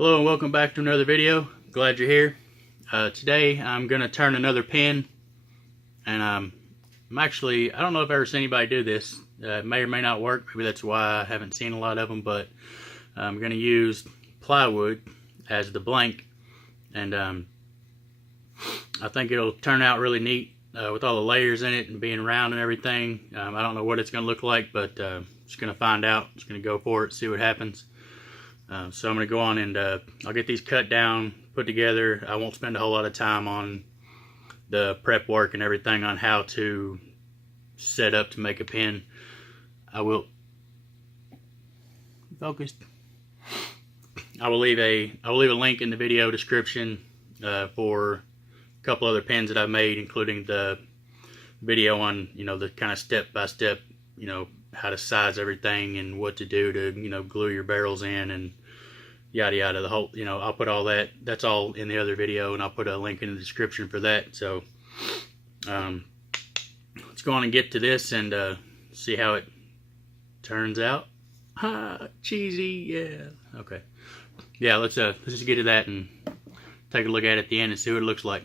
Hello and welcome back to another video. Glad you're here. Today I'm going to turn another pin, and I'm actually, I don't know if I've ever seen anybody do this. It may or may not work. Maybe that's why I haven't seen a lot of them, but I'm going to use plywood as the blank, and I think it'll turn out really neat with all the layers in it and being round and everything. I don't know what it's going to look like, but just going to find out. Just going to go for it, see what happens. So I'm going to go on and I'll get these cut down, put together. I won't spend a whole lot of time on the prep work and everything on how to set up to make a pin. I will focus. I will leave a link in the video description for a couple other pins that I've made, including the video on, the kind of step-by-step, how to size everything and what to do to, glue your barrels in and yada yada. The whole, I'll put all that. That's all in the other video, and I'll put a link in the description for that. So let's go on and get to this and see how it turns out. Cheesy, yeah. Okay, yeah. Let's just get to that and take a look at it at the end and see what it looks like.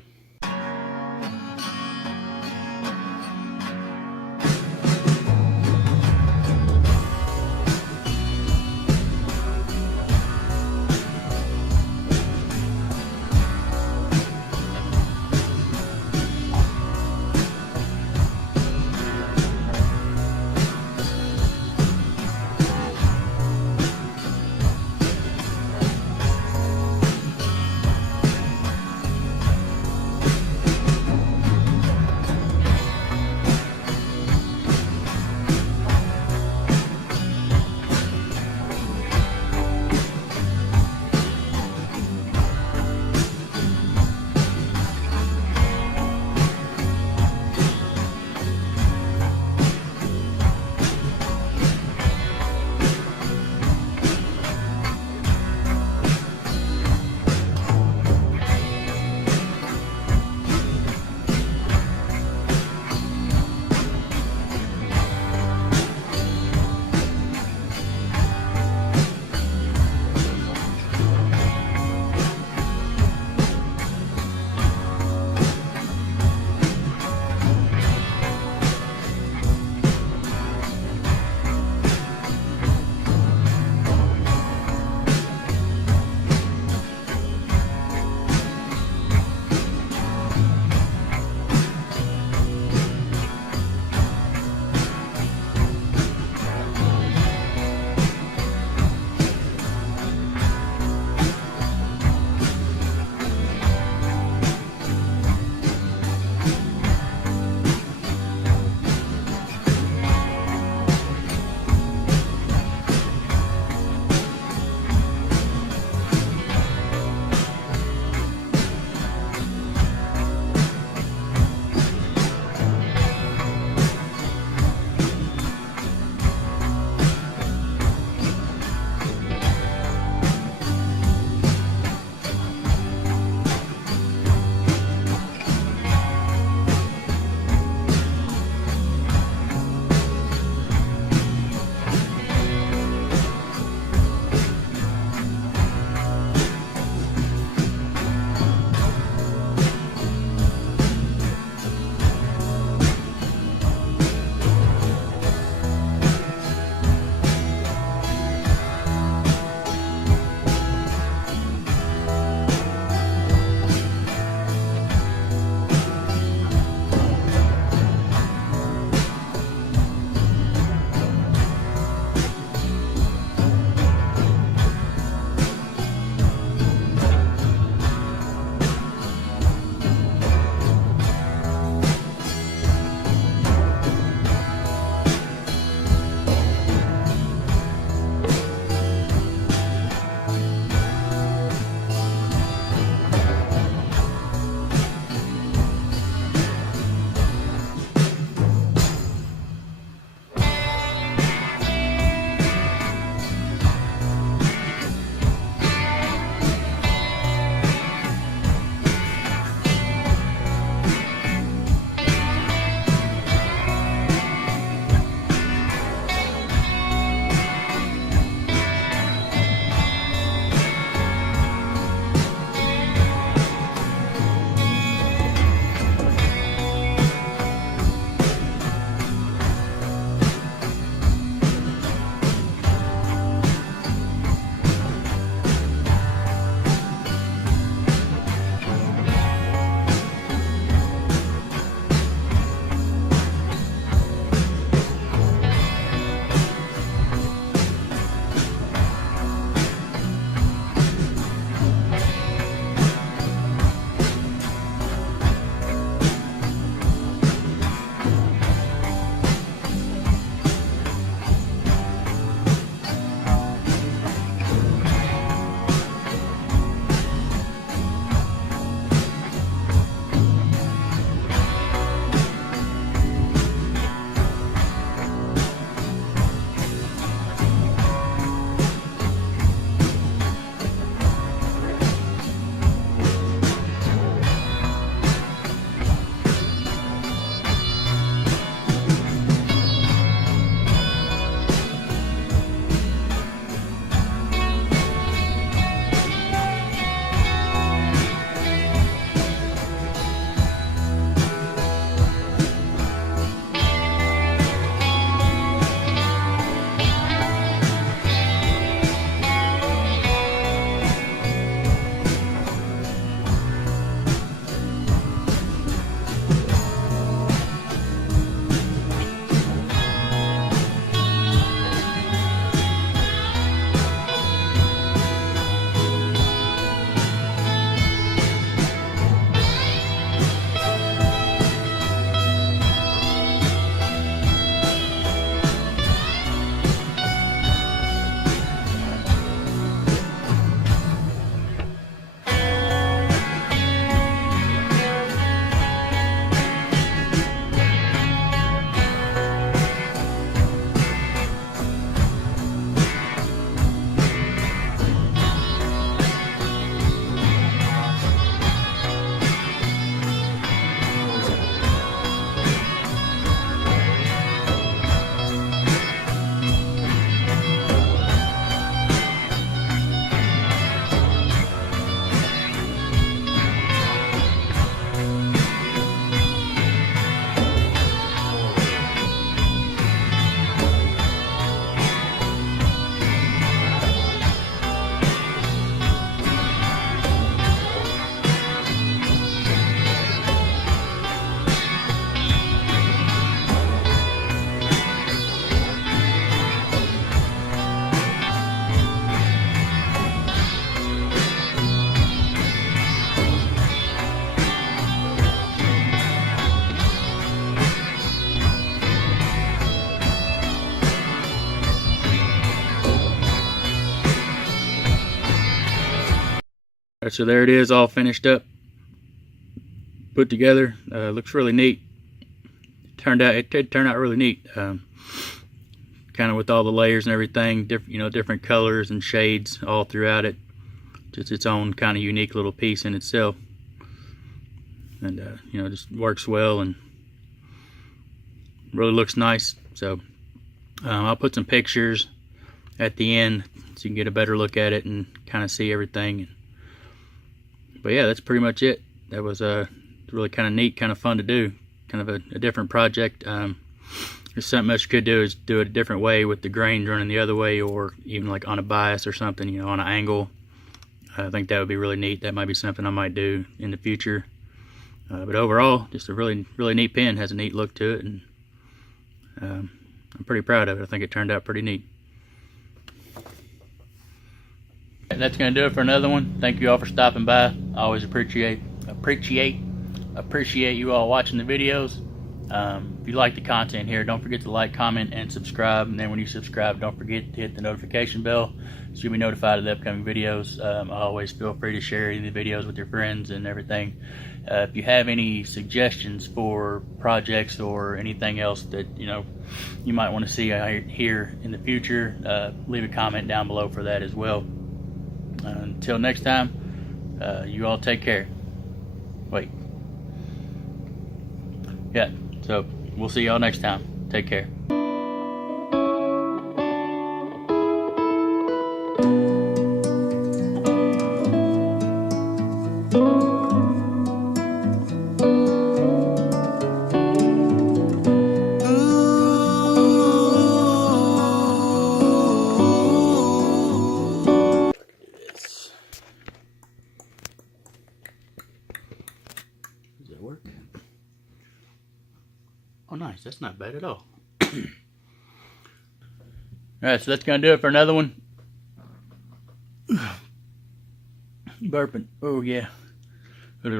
Alright, so there it is, all finished up, put together. Looks really neat. It did turn out really neat. Kind of with all the layers and everything, different colors and shades all throughout it. Just its own kind of unique little piece in itself. And just works well and really looks nice. So I'll put some pictures at the end so you can get a better look at it and kind of see everything. But yeah, that's pretty much it. That was really kind of neat, kind of fun to do, kind of a different project. There's something else you could do, is do it a different way with the grain running the other way, or even like on a bias or something, on an angle. I think that would be really neat. That might be something I might do in the future. But overall, just a really neat pen. Has a neat look to it, and I'm pretty proud of it. I think it turned out pretty neat. That's going to do it for another one. Thank you all for stopping by. I always appreciate you all watching the videos. If you like the content here, don't forget to like, comment, and subscribe. And then when you subscribe, don't forget to hit the notification bell so you'll be notified of the upcoming videos. Always feel free to share any of the videos with your friends and everything. If you have any suggestions for projects or anything else that you might want to see here in the future, leave a comment down below for that as well. Until next time, you all take care. Wait. Yeah, so we'll see y'all next time. Take care. Does that work? Oh, nice. That's not bad at all. Alright, so that's going to do it for another one. Burping. Oh, yeah. Why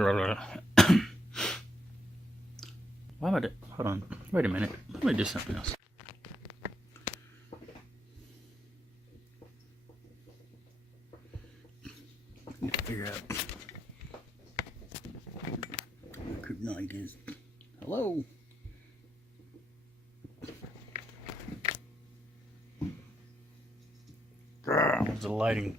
am I doing? Hold on. Wait a minute. Let me do something else. Need to figure out. Hello. How's the lighting?